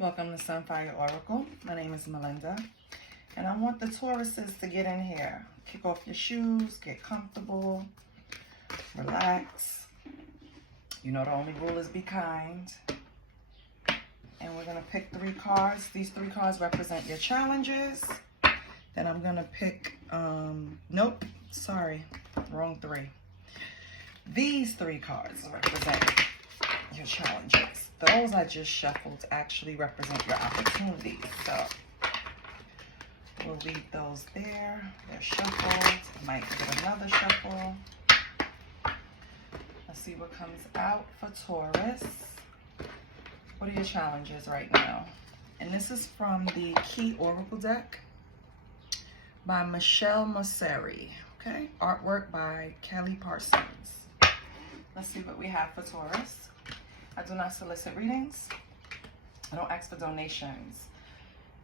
Welcome to Sunfire Oracle. My name is Melinda, and I want the Tauruses to get in here. Kick off your shoes, get comfortable, relax. You know the only rule is be kind. And we're gonna pick 3 cards. These 3 cards represent your challenges. Then I'm gonna pick, nope, sorry, wrong 3. These 3 cards represent your challenges. Those I just shuffled actually represent your opportunities. So we'll leave those there. They're shuffled. I might get another shuffle. Let's see what comes out for Taurus. What are your challenges right now? And this is from the Key Oracle deck by Michelle Mosseri. Okay, artwork by Kelly Parsons. Let's see what we have for Taurus. I do not solicit readings. I don't ask for donations.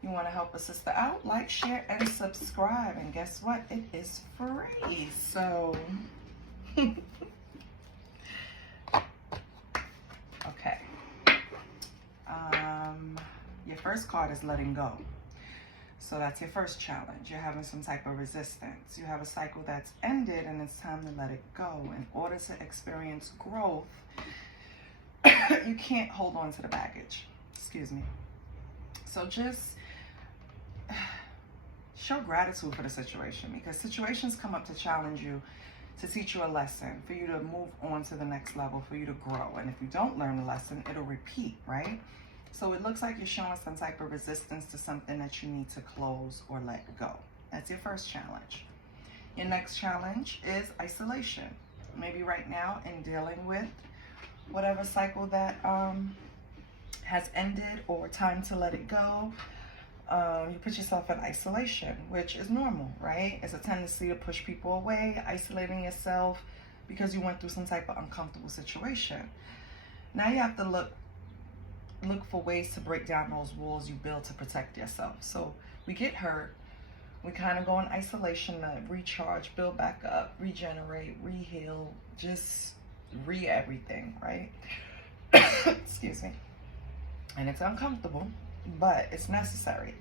You want to help a sister out? Like, share, and subscribe. And guess what? It is free. So, okay. Your first card is letting go. So that's your first challenge. You're having some type of resistance. You have a cycle that's ended and it's time to let it go. In order to experience growth, you can't hold on to the baggage. Excuse me. So just show gratitude for the situation, because situations come up to challenge you, to teach you a lesson, for you to move on to the next level, for you to grow. And if you don't learn the lesson, it'll repeat, right? So it looks like you're showing some type of resistance to something that you need to close or let go. That's your first challenge. Your next challenge is isolation. Maybe right now in dealing with whatever cycle that has ended or time to let it go, you put yourself in isolation, which is normal, right? It's a tendency to push people away, isolating yourself because you went through some type of uncomfortable situation. Now you have to look for ways to break down those walls you build to protect yourself. So we get hurt, we kind of go in isolation to recharge, build back up, regenerate, re-heal, just everything, right? Excuse me. And it's uncomfortable, but it's necessary.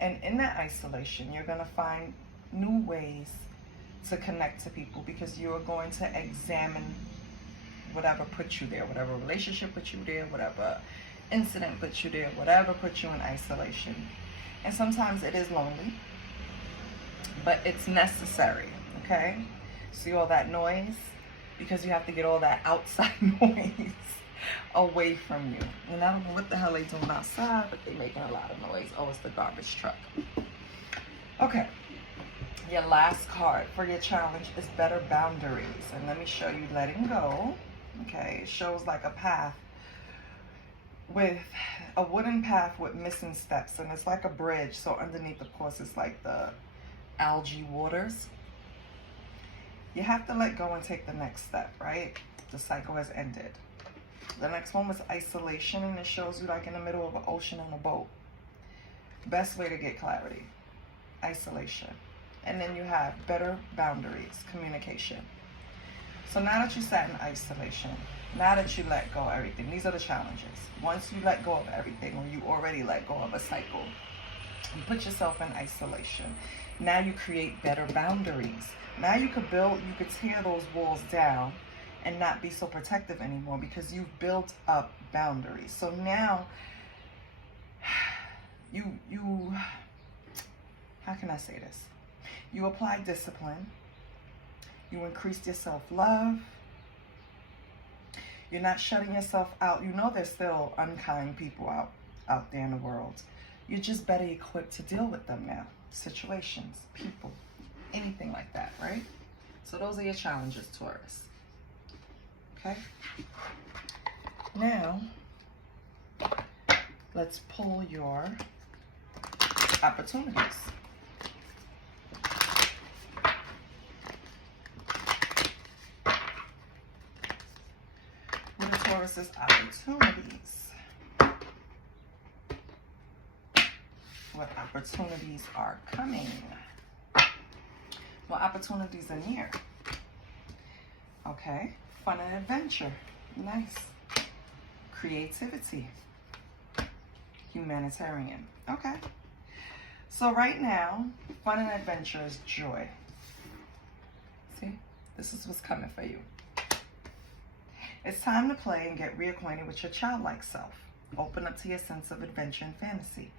And in that isolation, you're going to find new ways to connect to people, because you are going to examine whatever put you there, whatever relationship put you there, whatever incident put you there, whatever put you in isolation. And sometimes it is lonely, but it's necessary, okay? See all that noise? Because you have to get all that outside noise away from you. And I don't know what the hell they're doing outside, but they're making a lot of noise. Oh, it's the garbage truck. Okay. Your last card for your challenge is better boundaries. And let me show you letting go. Okay, it shows like a path, with a wooden path with missing steps, and it's like a bridge. So underneath, of course, it's like the algae waters. You have to let go and take the next step, right? The cycle has ended. The next one was isolation, and it shows you like in the middle of an ocean on a boat. Best way to get clarity, isolation. And then you have better boundaries, communication. So now that you sat in isolation, now that you let go of everything, these are the challenges. Once you let go of everything, or you already let go of a cycle, you put yourself in isolation. Now you create better boundaries. Now you could tear those walls down and not be so protective anymore, because you've built up boundaries. So now you how can I say this? You apply discipline. You increased your self-love. You're not shutting yourself out. You know there's still unkind people out there in the world. You're just better equipped to deal with them now. Situations, people, anything like that, right? So those are your challenges, Taurus. Okay? Now, let's pull your opportunities. Taurus's opportunities. What opportunities are coming? What opportunities are near? Okay, fun and adventure. Nice. Creativity. humanitarian. Okay. So right now, fun and adventure is joy. See, this is what's coming for you. It's time to play and get reacquainted with your childlike self. Open up to your sense of adventure and fantasy.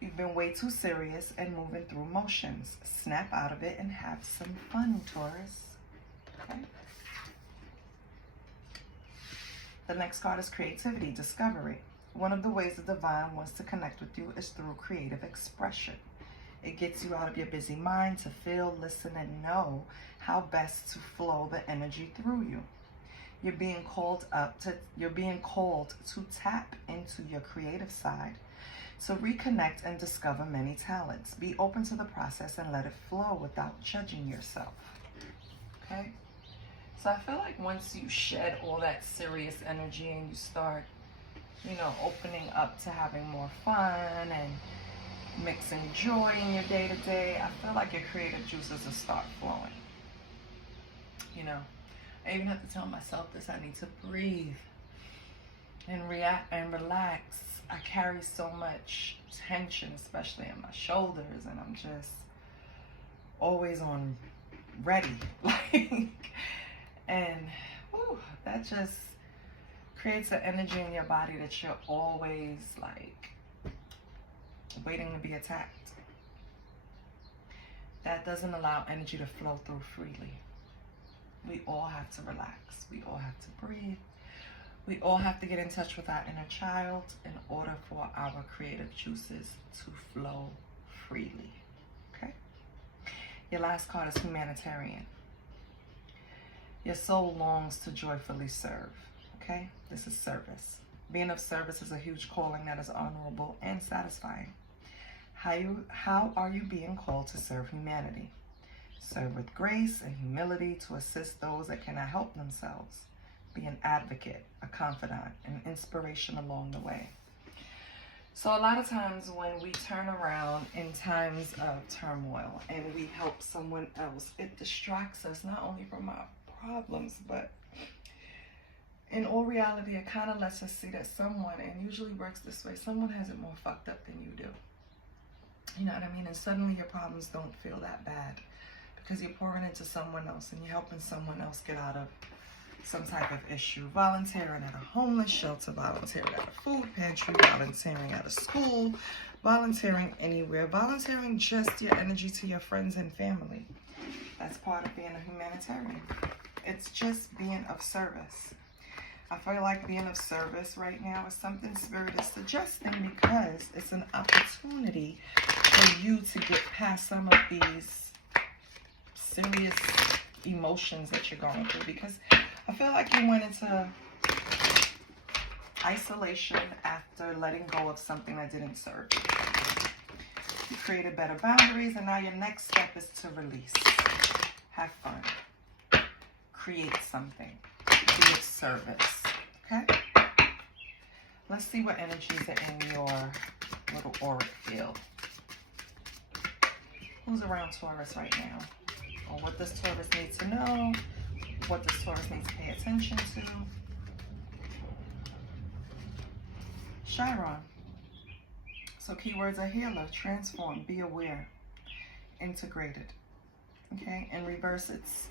You've been way too serious and moving through motions. Snap out of it and have some fun, Taurus. Okay. The next card is creativity, discovery. One of the ways the divine wants to connect with you is through creative expression. It gets you out of your busy mind to feel, listen, and know how best to flow the energy through you. You're being called to tap into your creative side, to reconnect and discover many talents. Be open to the process and let it flow without judging yourself. Okay? So I feel like once you shed all that serious energy and you start, opening up to having more fun and mixing joy in your day-to-day, I feel like your creative juices will start flowing. I even have to tell myself this: I need to breathe and react and relax. I carry so much tension, especially in my shoulders, and I'm just always on ready. And that just creates an energy in your body that you're always waiting to be attacked. That doesn't allow energy to flow through freely. We all have to relax. We all have to breathe. We all have to get in touch with our inner child in order for our creative juices to flow freely. Okay? Your last card is humanitarian. Your soul longs to joyfully serve. Okay? This is service. Being of service is a huge calling that is honorable and satisfying. How are you being called to serve humanity? Serve with grace and humility to assist those that cannot help themselves. Be an advocate, a confidant, an inspiration along the way. So a lot of times when we turn around in times of turmoil and we help someone else, it distracts us not only from our problems, but in all reality, it kind of lets us see that someone, and usually works this way, someone has it more fucked up than you do. You know what I mean? And suddenly your problems don't feel that bad, because you're pouring into someone else and you're helping someone else get out of some type of issue. Volunteering at a homeless shelter, volunteering at a food pantry, volunteering at a school, volunteering anywhere, volunteering just your energy to your friends and family. That's part of being a humanitarian. It's just being of service. I feel like being of service right now is something Spirit is suggesting, because it's an opportunity for you to get past some of these serious emotions that you're going through, because I feel like you went into isolation after letting go of something that didn't serve you. You created better boundaries, and now your next step is to release. Have fun. Create something. Be of service. Okay? Let's see what energies are in your little auric field. Who's around Taurus right now? Or what does Taurus need to know? What does Taurus need to pay attention to? Chiron. So keywords are healer, transform, be aware, integrated. Okay, in reverse it's,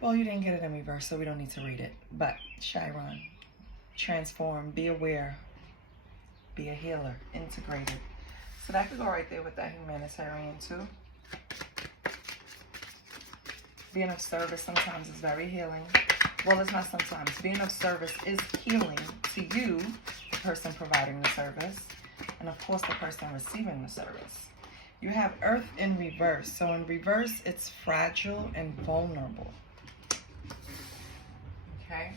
well, you didn't get it in reverse, so we don't need to read it. But Chiron, transform, be aware, be a healer, integrated. So that could go right there with that humanitarian too. Being of service sometimes is very healing. Well, it's not sometimes. Being of service is healing to you, the person providing the service, and of course the person receiving the service. You have Earth in reverse. So in reverse, it's fragile and vulnerable. Okay?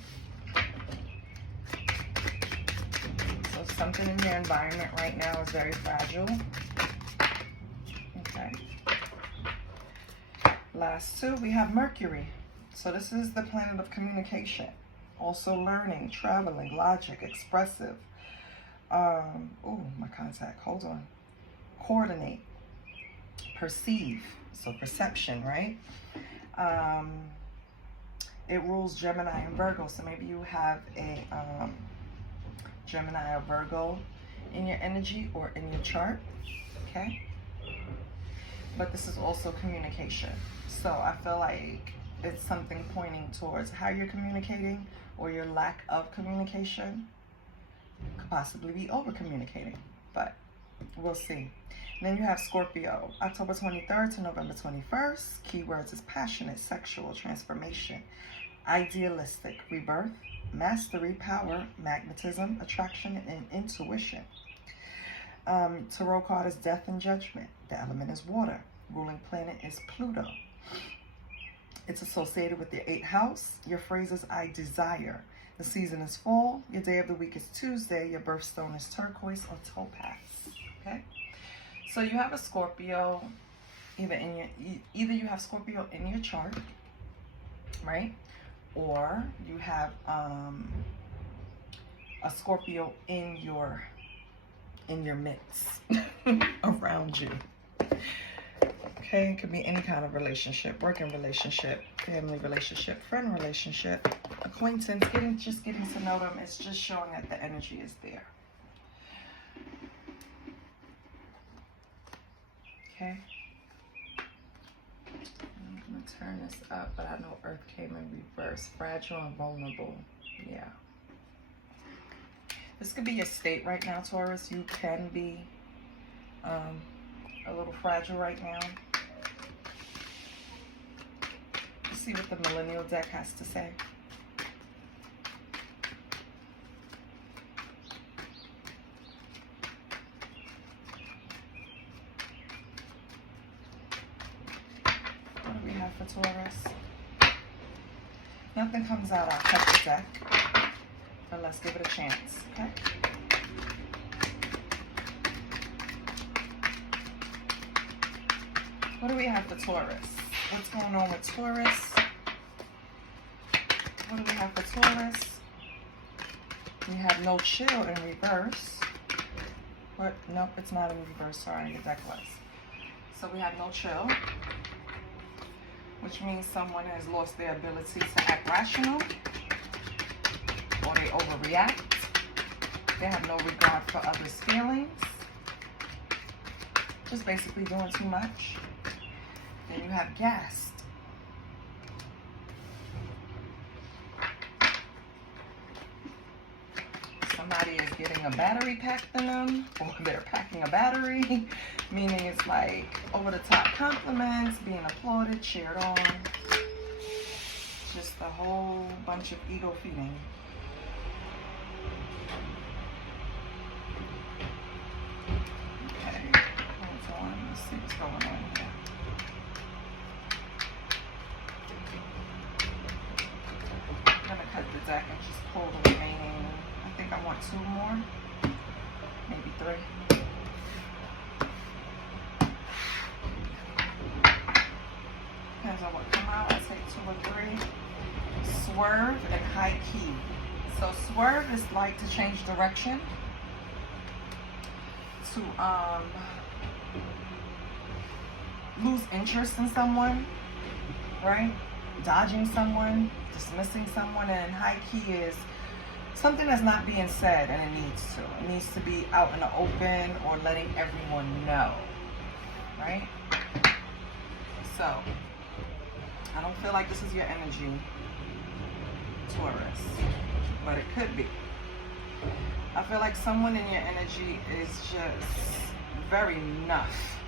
So something in your environment right now is very fragile. Okay. Last two, we have Mercury. So this is the planet of communication. Also learning, traveling, logic, expressive. Oh, my contact. Hold on. Coordinate. Perceive. So perception, right? It rules Gemini and Virgo. So maybe you have a Gemini or Virgo in your energy or in your chart, okay? But this is also communication. So I feel like it's something pointing towards how you're communicating or your lack of communication. Could possibly be over communicating, but we'll see. Then you have Scorpio, October 23rd to November 21st. Keywords is passionate, sexual, transformation, idealistic, rebirth, mastery, power, magnetism, attraction, and intuition. Tarot card is death and judgment. The element is water. Ruling planet is Pluto. It's associated with the 8th house. Your phrase is I desire. The season is fall. Your day of the week is Tuesday. Your birthstone is turquoise or topaz. Okay? So you have a Scorpio, either you have Scorpio in your chart, right? Or you have a Scorpio in your midst, around you. Okay, it could be any kind of relationship, working relationship, family relationship, friend relationship, acquaintance, just getting to know them. It's just showing that the energy is there. Okay. I'm going to turn this up, but I know Earth came in reverse. Fragile and vulnerable. Yeah. This could be your state right now, Taurus. You can be a little fragile right now. Let's see what the millennial deck has to say. What do we have for Taurus? Nothing comes out. I'll cut the deck. But let's give it a chance, okay? What do we have for Taurus? What's going on with Taurus? What do we have for Taurus? We have no chill in reverse. What? Nope, it's not in reverse. Sorry, the deck was. So we have no chill, which means someone has lost their ability to act rational, or they overreact. They have no regard for others' feelings. Just basically doing too much. Then you have gassed. Somebody is getting a battery packed in them, or they're packing a battery, meaning it's like over-the-top compliments, being applauded, cheered on. Just a whole bunch of ego feeding. Okay, hold on. Let's see what's going on here. I'm gonna cut the deck and just pull the remaining. I think I want 2 more, maybe 3. Depends on what come out. I take 2 or 3. Swerve and high key. So swerve is like to change direction, to lose interest in someone, right? Dodging someone, dismissing someone. And high key is something that's not being said, and it needs to. It needs to be out in the open or letting everyone know, right? So, I don't feel like this is your energy, Taurus, but it could be. I feel like someone in your energy is just very nuff.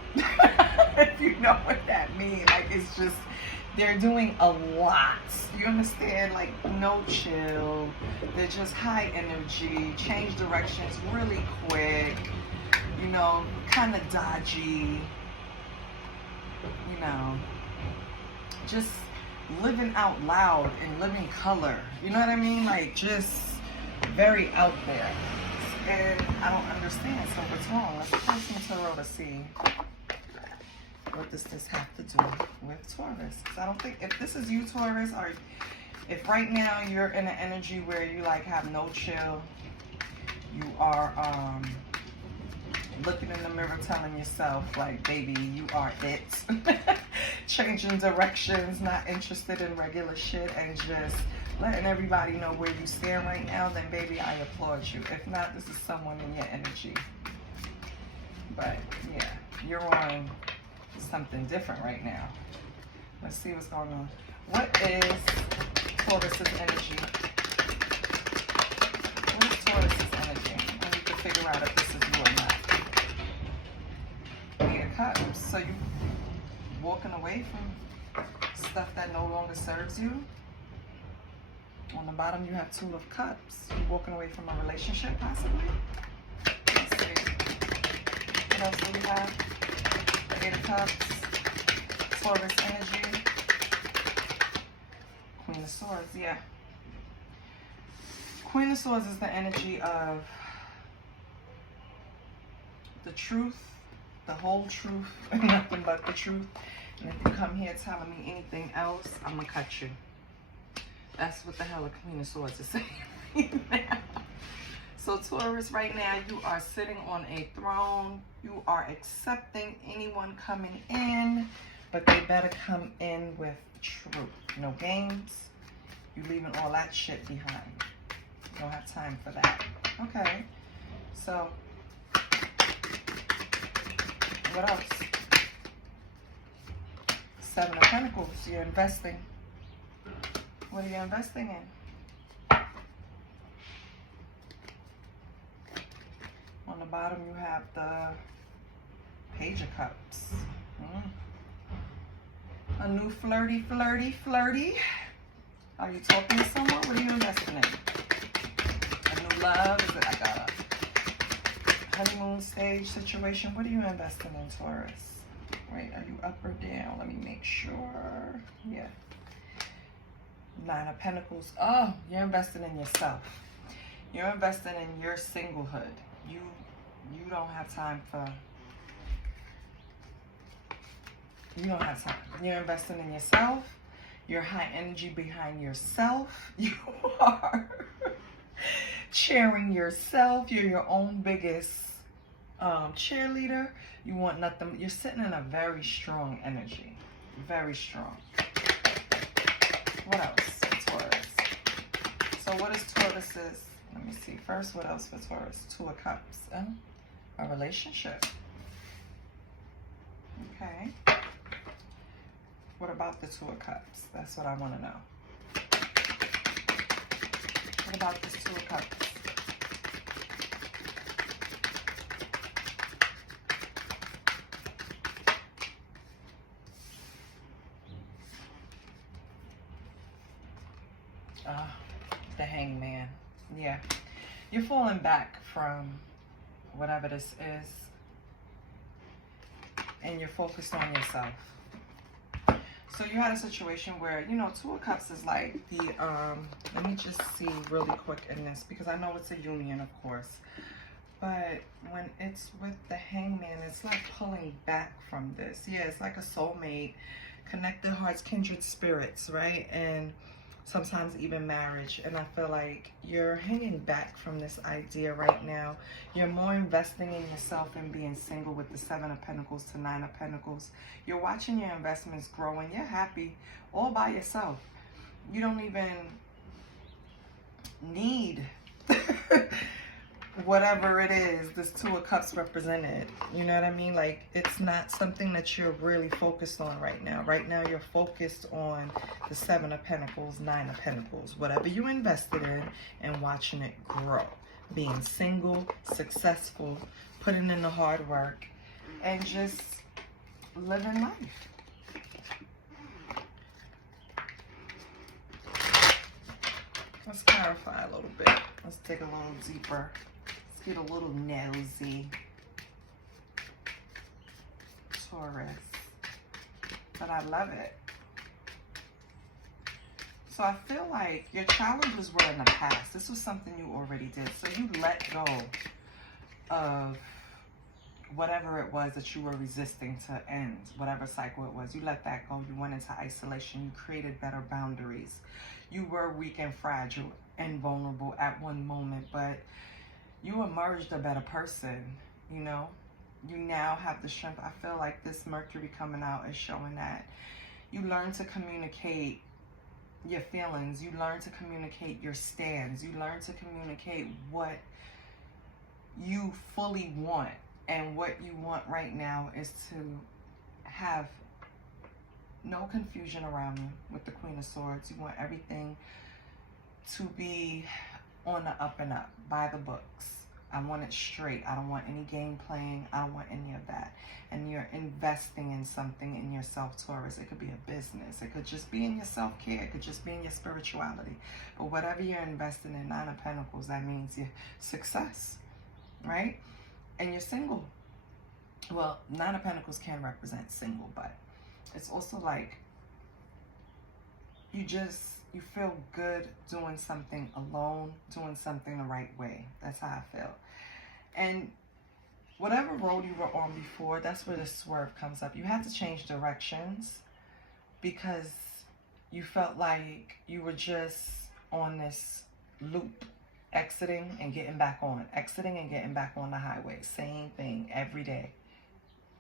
If you know what that means. Like, it's just, they're doing a lot. You understand? Like, no chill. They're just high energy, change directions really quick, you know, kind of dodgy, you know, just living out loud and living color. You know what I mean? Like, just very out there. And I don't understand. So what's wrong? Let's pull some tarot to see what does this have to do with Taurus. Because I don't think, if this is you, Taurus, or if right now you're in an energy where you like have no chill, you are looking in the mirror telling yourself like, baby, you are it. Changing directions, not interested in regular shit, and just letting everybody know where you stand right now, then baby, I applaud you. If not, this is someone in your energy. but yeah, you're on something different right now. Let's see what's going on. What is Taurus's energy? What is Taurus's energy? I need to figure out if this is you or not. Eight of Cups. So you walking away from stuff that no longer serves you. On the bottom, you have Two of Cups. You're walking away from a relationship, possibly. Let's see. What else do we have? The Eight of Cups. Taurus energy. Queen of Swords, yeah. Queen of Swords is the energy of the truth, the whole truth, and nothing but the truth. And if you come here telling me anything else, I'm going to cut you. That's what the hell a Queen of Swords is saying right now. So Taurus, right now, you are sitting on a throne. You are accepting anyone coming in, but they better come in with truth. No games. You're leaving all that shit behind. You don't have time for that. Okay. So, what else? Seven of Pentacles. You're investing. What are you investing in? On the bottom, you have the Page of Cups. A new flirty. Are you talking to someone? What are you investing in? A new love? Is it like a honeymoon stage situation? What are you investing in, Taurus? Wait, are you up or down? Let me make sure. Yeah. Nine of Pentacles. Oh, you're investing in yourself. You're investing in your singlehood. You don't have time for... You don't have time. You're investing in yourself. You're high energy behind yourself. You are cheering yourself. You're your own biggest cheerleader. You want nothing. You're sitting in a very strong energy. Very strong. What else for Taurus? So what is Taurus's? Let me see. First, what else for Taurus? Two of Cups. A relationship. Okay. What about the Two of Cups? That's what I want to know. What about this Two of Cups? The Hangman. Yeah. You're falling back from whatever this is. And you're focused on yourself. So you had a situation where, you know, Two of Cups is like the, let me just see really quick in this, because I know it's a union, of course. But when it's with the Hangman, it's like pulling back from this. Yeah, it's like a soulmate, connected hearts, kindred spirits, right? And sometimes even marriage. And I feel like you're hanging back from this idea right now. You're more investing in yourself and being single with the Seven of Pentacles to Nine of Pentacles. You're watching your investments grow and you're happy all by yourself. You don't even need whatever it is this Two of Cups represented. You know what I mean? Like, it's not something that you're really focused on right now. Right now, you're focused on the Seven of Pentacles, Nine of Pentacles, whatever you invested in, and watching it grow. Being single, successful, putting in the hard work, and just living life. Let's clarify a little bit. Let's dig a little deeper. Get a little nosy. Taurus. But I love it. So I feel like your challenges were in the past. This was something you already did. So you let go of whatever it was that you were resisting to end, whatever cycle it was. You let that go. You went into isolation. You created better boundaries. You were weak and fragile and vulnerable at one moment, but you emerged a better person, you know? You now have the strength. I feel like this Mercury coming out is showing that you learn to communicate your feelings. You learn to communicate your stands. You learn to communicate what you fully want. And what you want right now is to have no confusion around you with the Queen of Swords. You want everything to be on the up and up, by the books. I want it straight. I don't want any game playing. I don't want any of that. And you're investing in something in yourself, Taurus. It could be a business. It could just be in your self-care. It could just be in your spirituality. But whatever you're investing in, Nine of Pentacles, that means your success, right? And you're single. Well, Nine of Pentacles can represent single, but it's also like you feel good doing something alone, doing something the right way. That's how I feel. And whatever road you were on before, that's where the swerve comes up. You had to change directions because you felt like you were just on this loop, exiting and getting back on, exiting and getting back on the highway. Same thing every day.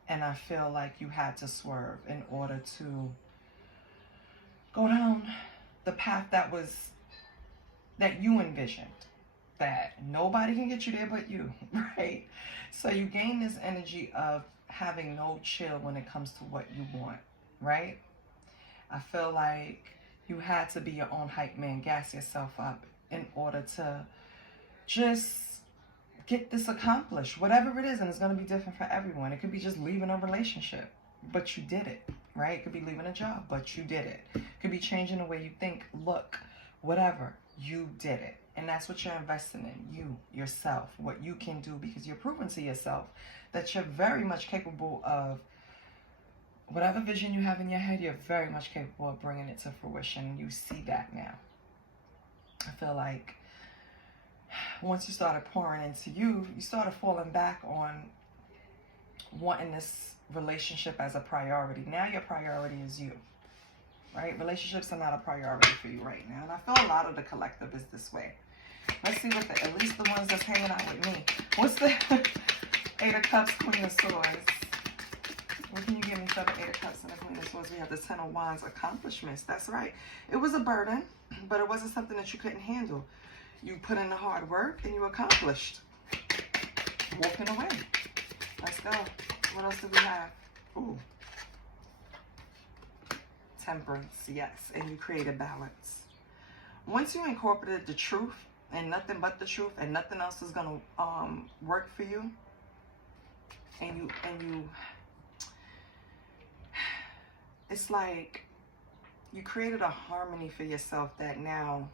And I feel like you had to swerve in order to go down the path that you envisioned, that nobody can get you there but you, right? So you gain this energy of having no chill when it comes to what you want, right? I feel like you had to be your own hype man, gas yourself up in order to just get this accomplished, whatever it is. And it's going to be different for everyone. It could be just leaving a relationship, but you did it, right? It could be leaving a job, but you did it. It could be changing the way you think, look, whatever. You did it. And that's what you're investing in, you, yourself, what you can do, because you're proving to yourself that you're very much capable of whatever vision you have in your head. You're very much capable of bringing it to fruition. You see that now. I feel like once you started pouring into you, you started falling back on wanting this relationship as a priority. Now your priority is you, right? Relationships are not a priority for you right now. And I feel a lot of the collective is this way. Let's see what at least the ones that's hanging out with me. What's the Eight of Cups, Queen of Swords? What can you give me for the Eight of Cups and the Queen of Swords? We have the Ten of Wands, accomplishments. That's right. It was a burden, but it wasn't something that you couldn't handle. You put in the hard work and you accomplished. Walking away. Let's go. What else do we have? Ooh. Temperance, yes. And you created balance. Once you incorporated the truth and nothing but the truth, and nothing else is gonna work for you, and you it's like you created a harmony for yourself that now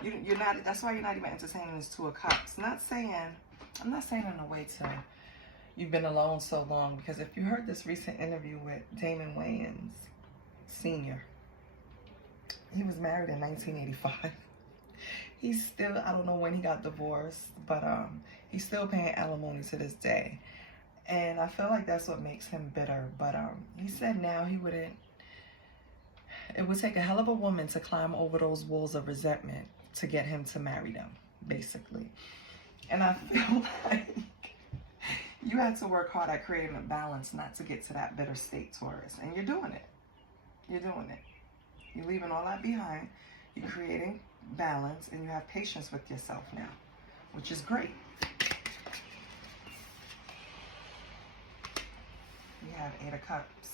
you're not, that's why you're not even entertaining this Two of Cups. I'm not saying in a way to you've been alone so long, because if you heard this recent interview with Damon Wayans Sr., he was married in 1985. He's still, I don't know when he got divorced, but he's still paying alimony to this day. And I feel like that's what makes him bitter. But he said now he wouldn't, it would take a hell of a woman to climb over those walls of resentment to get him to marry them, basically. And I feel like you had to work hard at creating a balance not to get to that bitter state, Taurus. And you're doing it. You're doing it. You're leaving all that behind. You're creating balance, and you have patience with yourself now, which is great. You have Eight of Cups.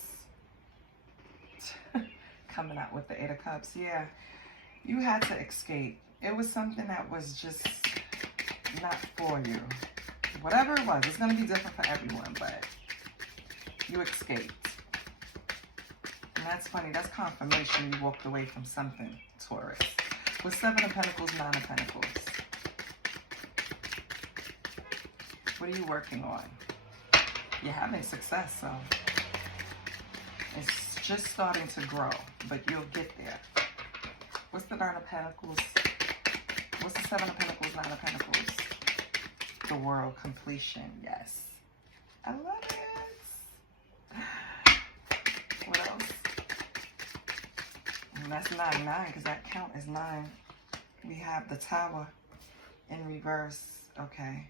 Coming out with the Eight of Cups. Yeah. You had to escape. It was something that was just not for you. Whatever it was, it's going to be different for everyone, but you escaped. And that's funny. That's confirmation you walked away from something, Taurus. With Seven of Pentacles, Nine of Pentacles. What are you working on? You're having success, so it's just starting to grow, but you'll get there. What's the Nine of Pentacles? What's the Seven of Pentacles, Nine of Pentacles? The World, completion, yes. I love it. What else? And that's 9, because that count is 9. We have the Tower in reverse. Okay.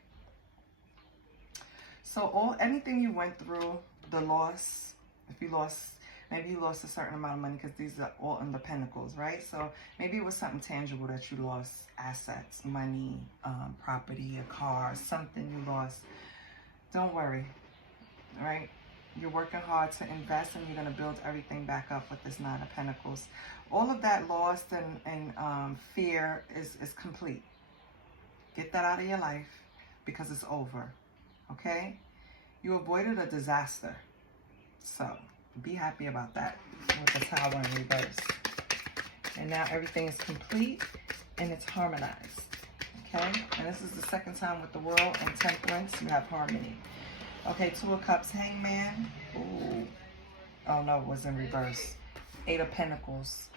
So anything you went through, the loss, if you lost, maybe you lost a certain amount of money, because these are all in the Pentacles, right? So maybe it was something tangible that you lost, assets, money, property, a car, something you lost. don't worry, all right? You're working hard to invest, and you're going to build everything back up with this Nine of Pentacles. All of that loss and fear is complete. Get that out of your life because it's over, okay? You avoided a disaster. So be happy about that with the Tower in reverse. And now everything is complete and it's harmonized, okay? And this is the second time with the World and Temperance, you have harmony. Okay, Two of Cups, Hangman. Ooh. Oh no, it was in reverse. Eight of Pentacles.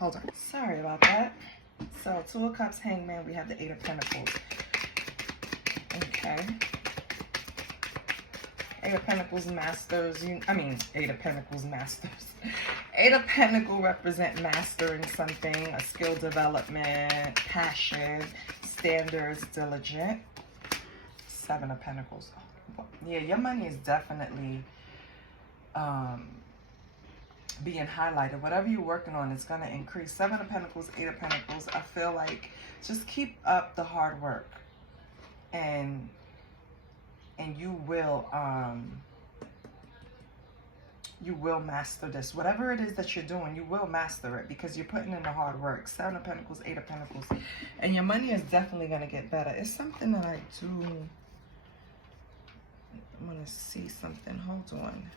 Hold on. Sorry about that. So, Two of Cups, Hangman. We have the Eight of Pentacles. Okay. Eight of Pentacles, Masters. Eight of Pentacles, Masters. Eight of Pentacles represent mastering something, a skill development, passion, standards, diligent. Seven of Pentacles. Yeah, your money is definitely being highlighted. Whatever you're working on is going to increase. Seven of Pentacles, Eight of Pentacles. I feel like just keep up the hard work, and you will master this. Whatever it is that you're doing, you will master it because you're putting in the hard work. Seven of Pentacles, Eight of Pentacles, and your money is definitely going to get better. It's something that I do. I'm going to see something. Hold on.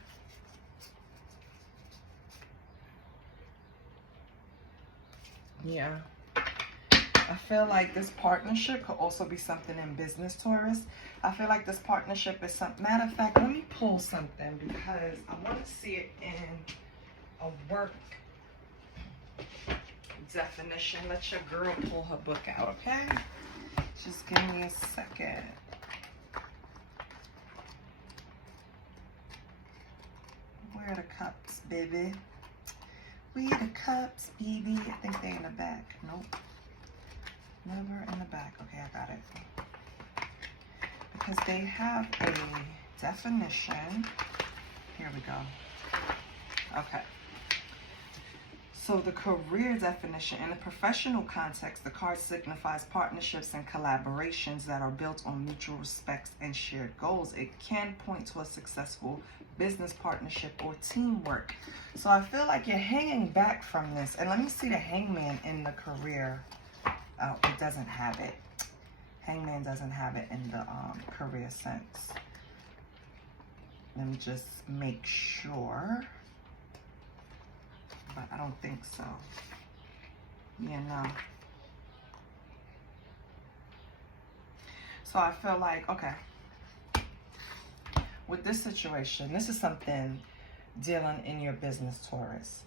Yeah. I feel like this partnership could also be something in business, Taurus. I feel like this partnership is something. Matter of fact, let me pull something because I want to see it in a work definition. Let your girl pull her book out, okay? Just give me a second. Where are the cups, baby? Where are the cups, baby? I think they're in the back. Nope. Never in the back. Okay, I got it. Because they have a definition. Here we go. Okay. So the career definition, in a professional context, the card signifies partnerships and collaborations that are built on mutual respects and shared goals. It can point to a successful business partnership or teamwork. So I feel like you're hanging back from this. And let me see the Hangman in the career. Oh, it doesn't have it. Hangman doesn't have it in the career sense. Let me just make sure. But I don't think so. Yeah, no. So I feel like, okay, with this situation, this is something dealing in your business, Taurus.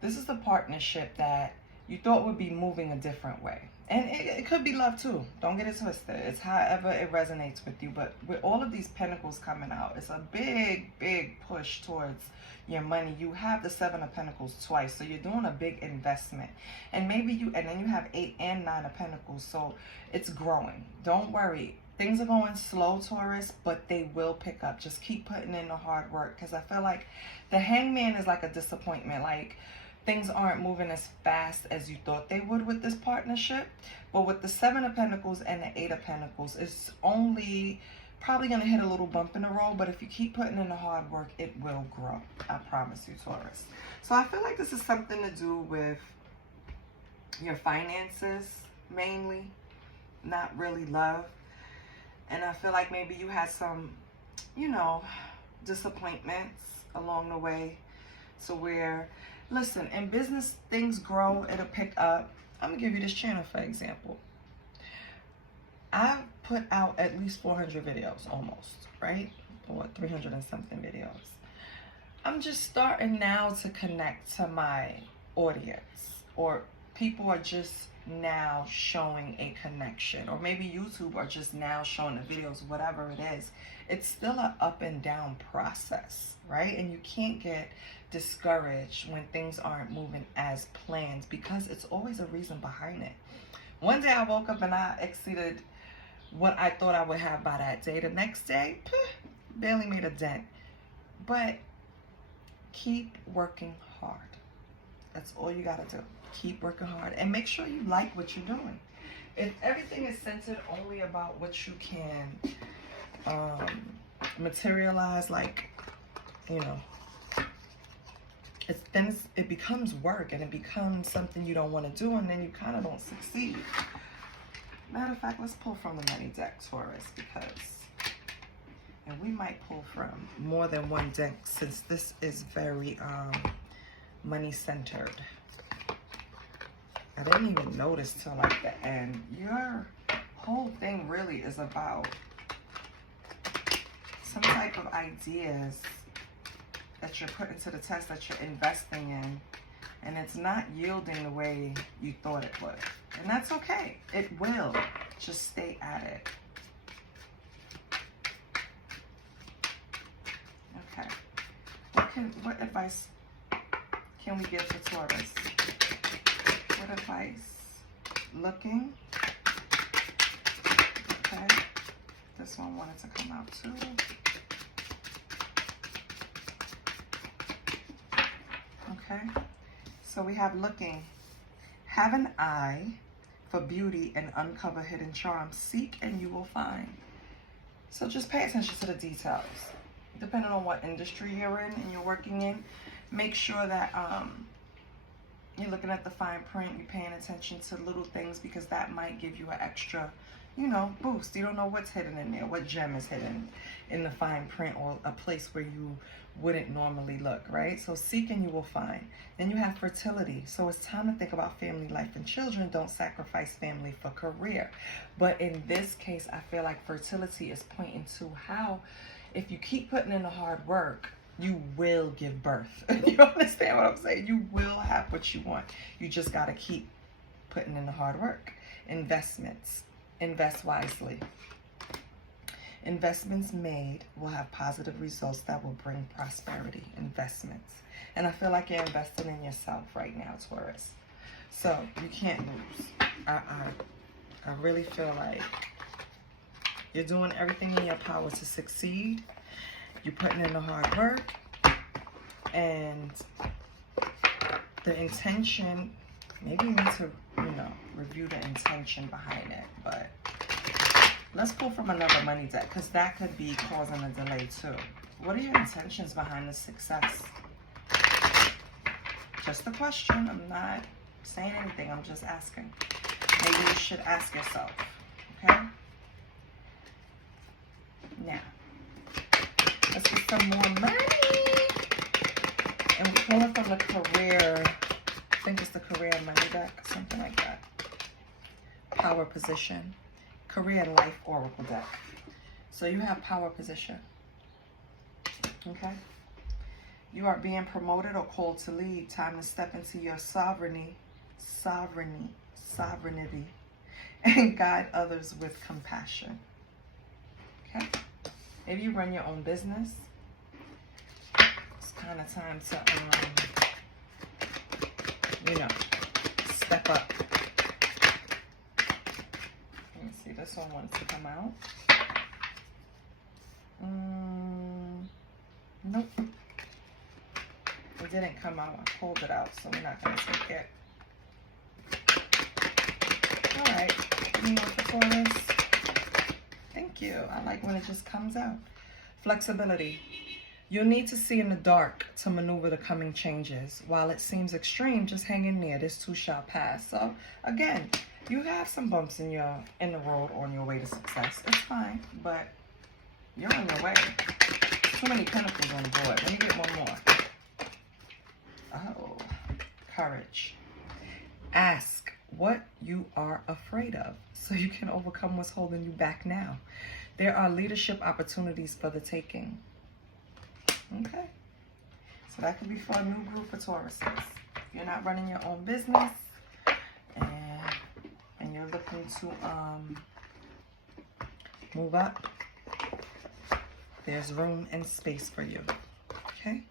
This is the partnership that you thought would be moving a different way. And it could be love too. Don't get it twisted. It's however it resonates with you. But with all of these pentacles coming out, it's a big, big push towards your money. You have the Seven of Pentacles twice. So you're doing a big investment. And maybe and then you have Eight and Nine of Pentacles. So it's growing. Don't worry. Things are going slow, Taurus, but they will pick up. Just keep putting in the hard work. Because I feel like the Hangman is like a disappointment. Like, things aren't moving as fast as you thought they would with this partnership. But with the Seven of Pentacles and the Eight of Pentacles, it's only probably going to hit a little bump in the road. But if you keep putting in the hard work, it will grow. I promise you, Taurus. So I feel like this is something to do with your finances, mainly. Not really love. And I feel like maybe you had some, disappointments along the way to where... Listen, in business, things grow, it'll pick up. I'm going to give you this channel, for example. I've put out at least 400 videos, almost, right? Or 300 and something videos. I'm just starting now to connect to my audience. Or people are just now showing a connection. Or maybe YouTube are just now showing the videos, whatever it is. It's still an up and down process, right? And you can't get discouraged when things aren't moving as planned because it's always a reason behind it. One day I woke up and I exceeded what I thought I would have by that day. The next day, barely made a dent. But keep working hard. That's all you got to do. Keep working hard and make sure you like what you're doing. If everything is centered only about what you can materialize, like, you know, it becomes work, and it becomes something you don't want to do, and then you kind of don't succeed. Matter of fact, let's pull from the money deck, Taurus, and we might pull from more than one deck since this is very money centered. I didn't even notice till like the end. Your whole thing really is about some type of ideas that you're putting to the test, that you're investing in, and it's not yielding the way you thought it would. And that's okay. It will. Just stay at it. Okay. What advice can we give for Taurus? What advice? Looking. Okay. This one wanted to come out too. Okay. So we have looking. Have an eye for beauty and uncover hidden charms. Seek and you will find. So just pay attention to the details. Depending on what industry you're in and you're working in, make sure that you're looking at the fine print, you're paying attention to little things, because that might give you an extra, you know, boost. You don't know what's hidden in there, what gem is hidden in the fine print, or a place where you wouldn't normally look, right? So seek and you will find. Then you have fertility. So it's time to think about family life and children. Don't sacrifice family for career. But in this case, I feel like fertility is pointing to how, if you keep putting in the hard work, you will give birth. You understand what I'm saying? You will have what you want. You just got to keep putting in the hard work. Investments. Invest wisely. Investments made will have positive results that will bring prosperity. Investments. And I feel like you're investing in yourself right now, Taurus. So you can't lose. I really feel like you're doing everything in your power to succeed. You're putting in the hard work. And the intention, maybe you need to, you know, review the intention behind it. But let's pull from another money deck, because that could be causing a delay too. What are your intentions behind the success? Just a question. I'm not saying anything. I'm just asking. Maybe you should ask yourself. Okay? Now, let's get some more money. And we're pulling from the career. I think it's the career and money deck, something like that. Power position. Career and life oracle deck. So you have power position. Okay? You are being promoted or called to lead. Time to step into your sovereignty, and guide others with compassion. Okay? Maybe you run your own business. It's kind of time to, you know, step up. Let me see, this one wants to come out. Nope. It didn't come out. I pulled it out, so we're not going to take it. All right. Give me one for Taurus. Thank you. I like when it just comes out. Flexibility. You'll need to see in the dark to maneuver the coming changes. While it seems extreme, just hang in there. This too shall pass. So, again, you have some bumps in the road on your way to success. It's fine, but you're on your way. Too many pentacles on the board. Let me get one more. Oh, courage. Ask what you are afraid of so you can overcome what's holding you back now. There are leadership opportunities for the taking. Okay. So that could be for a new group of Tauruses. You're not running your own business and you're looking to move up. There's room and space for you. Okay?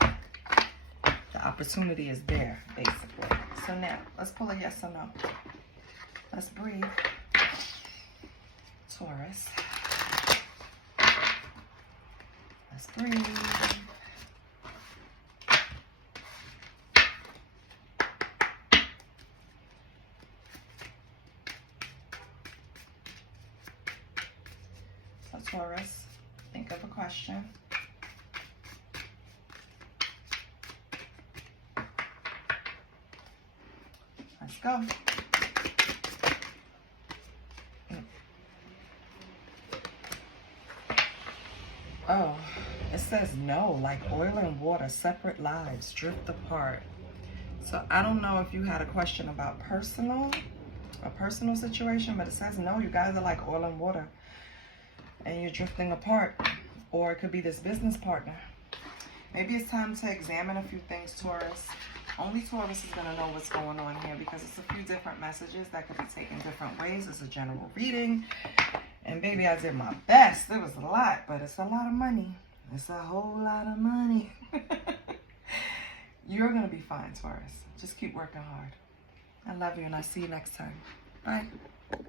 The opportunity is there, basically. So now, let's pull a yes or no. Let's breathe. Taurus. Let's breathe. So Taurus, think Think of a question. Let's go. Oh, it says no, like oil and water, separate lives, drift apart. So I don't know if you had a question about a personal situation, but it says no, you guys are like oil and water and you're drifting apart. Or it could be this business partner. Maybe it's time to examine a few things, Taurus. Only Taurus is going to know what's going on here because it's a few different messages that could be taken different ways. It's a general reading. And baby, I did my best. It was a lot, but it's a lot of money. It's a whole lot of money. You're going to be fine, Taurus. Just keep working hard. I love you, and I'll see you next time. Bye.